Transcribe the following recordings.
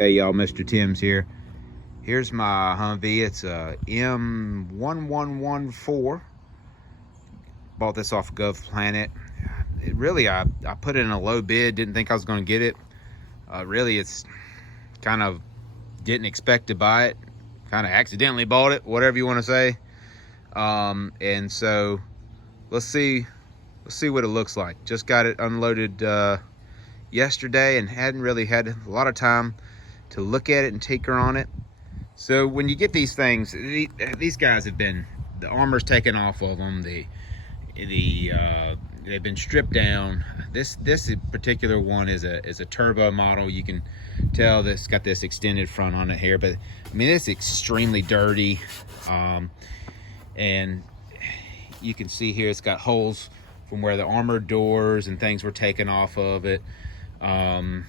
Hey y'all, Mr. Tim's here. Here's my Humvee. It's a M1114. Bought this off GovPlanet. I put it in a low bid. Didn't think I was going to get it. Really, it's kind of didn't expect to buy it. Kind of accidentally bought it, whatever you want to say. And so let's see what it looks like. Just got it unloaded yesterday and hadn't really had a lot of time to look at it and tinker on it. So when you get these things, these guys have been, the armor's taken off of them, they've been stripped down. This particular one is a turbo model. You can tell this got this extended front on it here, but I mean it's extremely dirty, and you can see here it's got holes from where the armored doors and things were taken off of it, and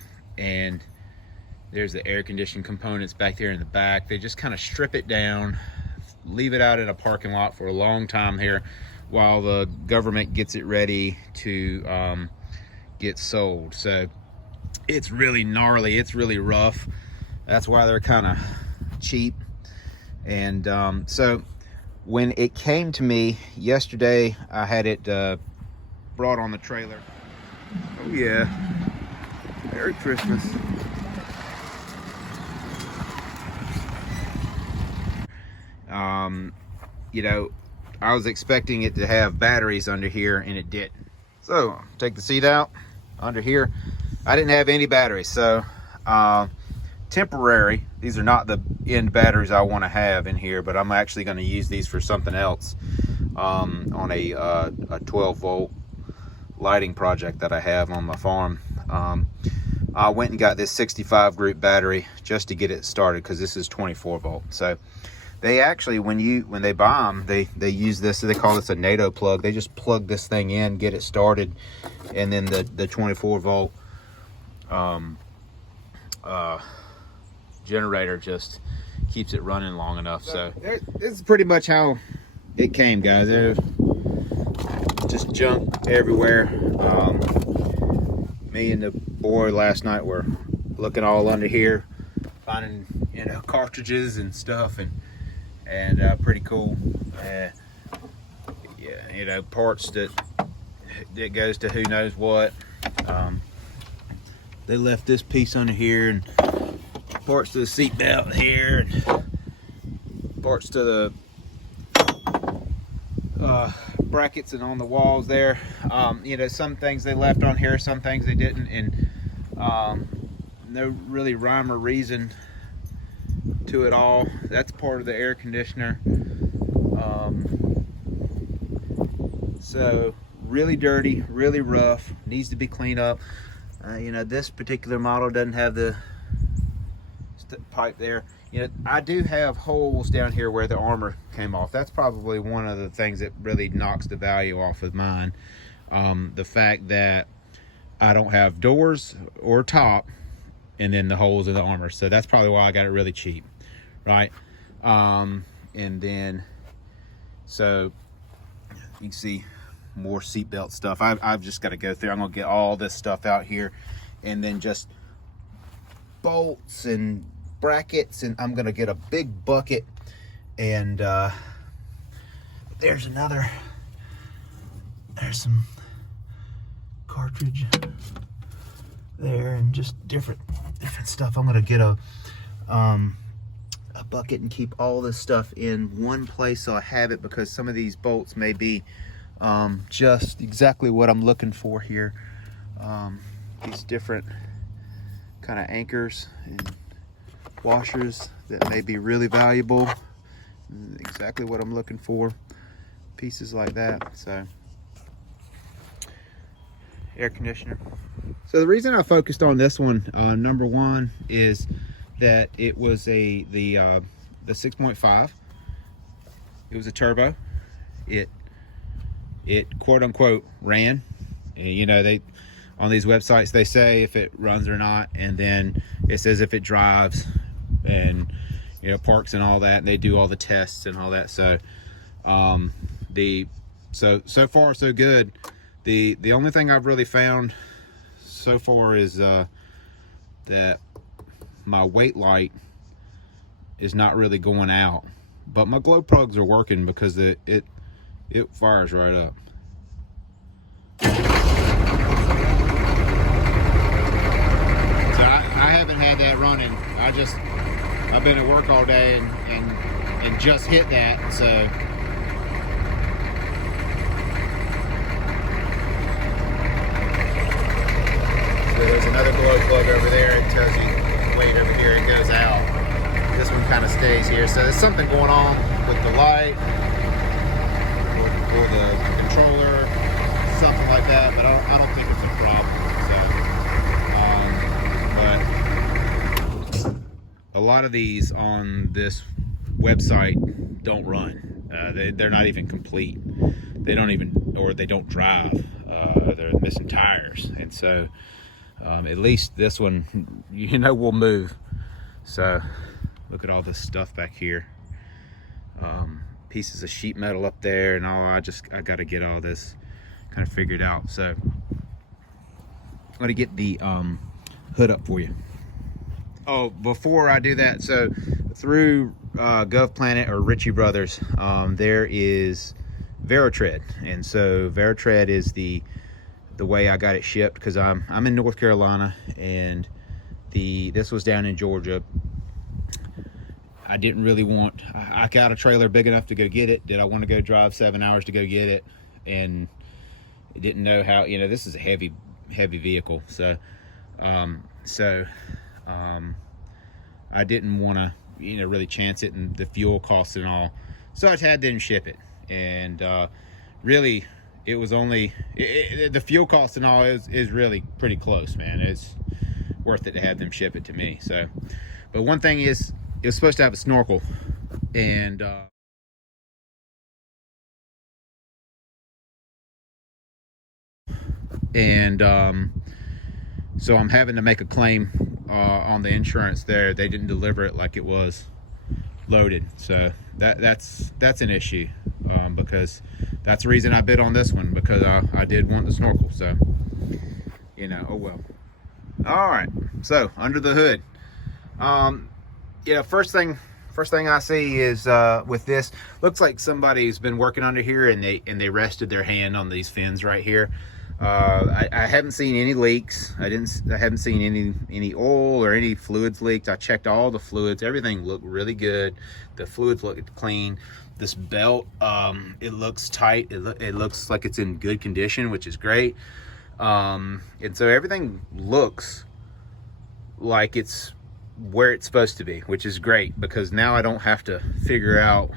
there's the air conditioning components back there in the back. They just kind of strip it down, leave it out in a parking lot for a long time here while the government gets it ready to get sold. So it's really gnarly, it's really rough. That's why they're kind of cheap. And so when it came to me yesterday, I had it brought on the trailer. Oh yeah, Merry Christmas. You know, I was expecting it to have batteries under here and it didn't. So take the seat out. Under here I didn't have any batteries, so temporary. These are not the end batteries I want to have in here, but I'm actually going to use these for something else, on a 12 volt lighting project that I have on my farm. I went and got this 65 group battery just to get it started, because this is 24 volt. So they actually, when they buy them, they use this, they call this a NATO plug. They just plug this thing in, get it started, and then the 24 volt generator just keeps it running long enough. So this is pretty much how it came, guys. There's just junk everywhere. Me and the boy last night were looking all under here, finding, you know, cartridges and stuff, and pretty cool. Yeah, you know, parts that goes to who knows what. They left this piece under here, and parts to the seat belt here, and parts to the brackets and on the walls there. You know, some things they left on here, some things they didn't, and no really rhyme or reason to it all. That's part of the air conditioner. So really dirty, really rough, needs to be cleaned up. You know, this particular model doesn't have the pipe there. You know, I do have holes down here where the armor came off. That's probably one of the things that really knocks the value off of mine. The fact that I don't have doors or top, and then the holes in the armor. So that's probably why I got it really cheap, right? And then, so you can see more seatbelt stuff. I've just got to go through. I'm gonna get all this stuff out here, and then just bolts and brackets, and I'm gonna get a big bucket, and there's some cartridge there, and just different stuff. I'm gonna get a bucket and keep all this stuff in one place so I have it, because some of these bolts may be just exactly what I'm looking for here. These different kind of anchors and washers that may be really valuable, exactly what I'm looking for, pieces like that. So air conditioner. So the reason I focused on this one, number one, is that it was the 6.5. It was a turbo. It quote unquote ran. And, you know, they on these websites they say if it runs or not, and then it says if it drives, and you know, parks and all that, and they do all the tests and all that. So so far so good. The only thing I've really found so far is that my weight light is not really going out, but my glow plugs are working because it fires right up. So I haven't had that running. I've been at work all day and just hit that, so. There's another glow plug over there. It tells you weight over here. It goes out. This one kind of stays here. So there's something going on with the light or the controller, something like that. But I don't think it's a problem. But a lot of these on this website don't run. They're not even complete. They don't drive. They're missing tires, and so. At least this one, will move. So look at all this stuff back here. Pieces of sheet metal up there and all. I got to get all this kind of figured out. So I'm going to get the hood up for you. Oh, before I do that, so through GovPlanet or Ritchie Brothers, there is Veritread. And so Veritread is the way I got it shipped, because I'm in North Carolina and this was down in Georgia. I didn't really want, I got a trailer big enough to go get it. Did I want to go drive 7 hours to go get it? And I didn't know how, this is a heavy vehicle. So I didn't want to, really chance it and the fuel costs and all. So I had them ship it. And really, it was only the fuel cost and all is really pretty close, man. It's worth it to have them ship it to me. So, but one thing is, it was supposed to have a snorkel, and so I'm having to make a claim on the insurance there. They didn't deliver it like it was loaded, so that's an issue, because that's the reason I bid on this one, because I did want the snorkel. So oh well. All right, so under the hood, first thing I see is with this, looks like somebody's been working under here and they rested their hand on these fins right here. I haven't seen any leaks. I haven't seen any oil or any fluids leaked. I checked all the fluids. Everything looked really good. The fluids looked clean. This belt, it looks tight. It looks like it's in good condition, which is great. And so everything looks like it's where it's supposed to be, which is great, because now I don't have to figure out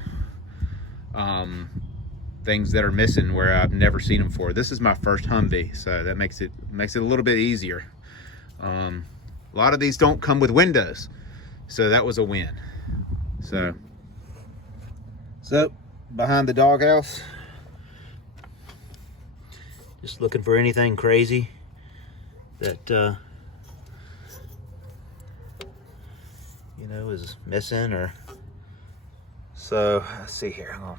things that are missing where I've never seen them before. This is my first Humvee, so that makes it a little bit easier. A lot of these don't come with windows, so that was a win. So behind the doghouse, just looking for anything crazy that is missing, or so. Let's see here. Hang on.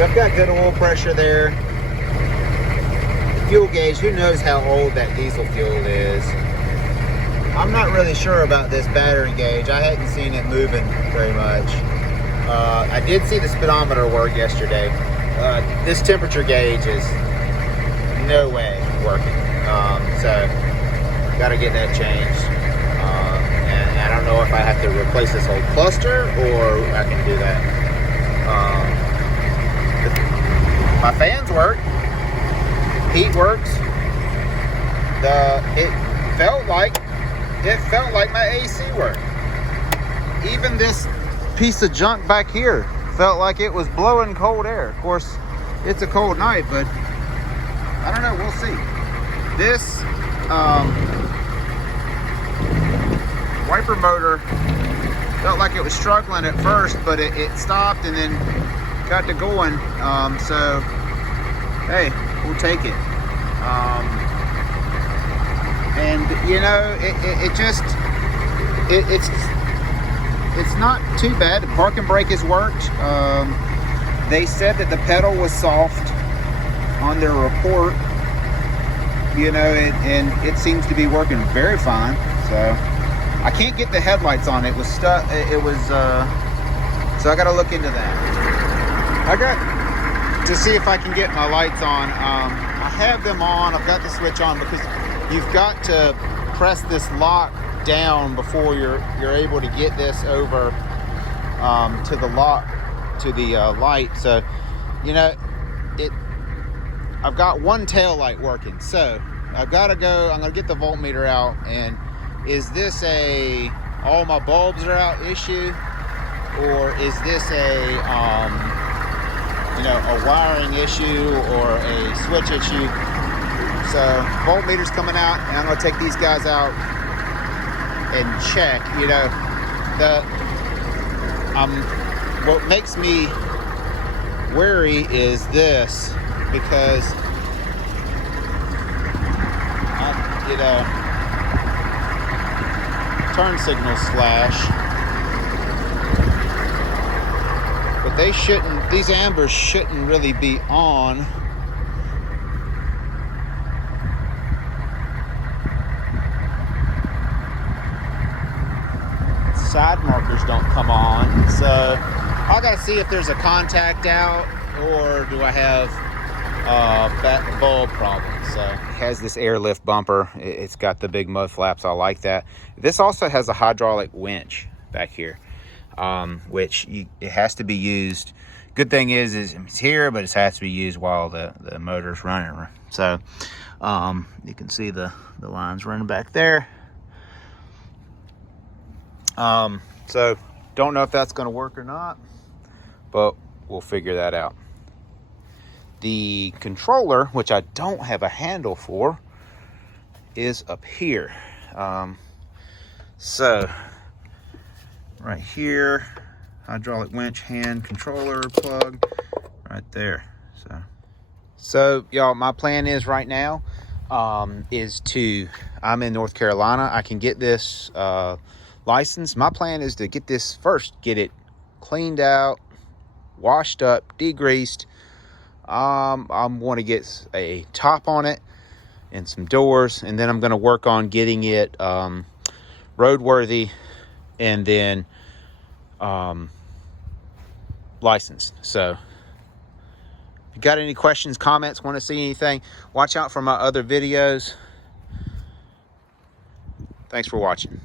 I've got good oil pressure there. The fuel gauge, who knows how old that diesel fuel is. I'm not really sure about this battery gauge. I hadn't seen it moving very much. I did see the speedometer work yesterday. This temperature gauge is no way working. So got to get that changed. And I don't know if I have to replace this whole cluster or I can do that. My fans work. Heat works. It felt like my AC worked. Even this piece of junk back here felt like it was blowing cold air. Of course, it's a cold night, but I don't know. We'll see. This wiper motor felt like it was struggling at first, but it stopped and then got to going. So hey, we'll take it. And it's not too bad. The parking brake has worked. They said that the pedal was soft on their report, you know, and it seems to be working very fine. So I can't get the headlights on. It was stuck. It was so I got to look into that. I got to see if I can get my lights on. I have them on. I've got the switch on because you've got to press this lock down before you're able to get this over to the lock, to the light. So, you know, I've got one tail light working, so I've got to go. I'm gonna get the voltmeter out. And is this a all my bulbs are out issue, or is this a you know, a wiring issue or a switch issue? So voltmeter's coming out, and I'm gonna take these guys out and check. You know, what makes me wary is this, because you know, turn signals flash, but they shouldn't. These ambers shouldn't really be on. Side markers don't come on, so I gotta see if there's a contact out, or do I have a bulb problem. So it has this airlift bumper. It's got the big mud flaps. I like that. This also has a hydraulic winch back here, which it has to be used. Good thing is it's here, but it has to be used while the motor's running. So you can see the lines running back there. So don't know if that's going to work or not, but we'll figure that out. The controller, which I don't have a handle for, is up here. So right here, hydraulic winch, hand controller plug right there. So y'all, my plan is right now I'm in North Carolina. I can get this license. My plan is to get this first, get it cleaned out, washed up, degreased. I want to get a top on it and some doors, and then I'm going to work on getting it roadworthy and then licensed. So if you got any questions, comments, want to see anything, watch out for my other videos. Thanks for watching.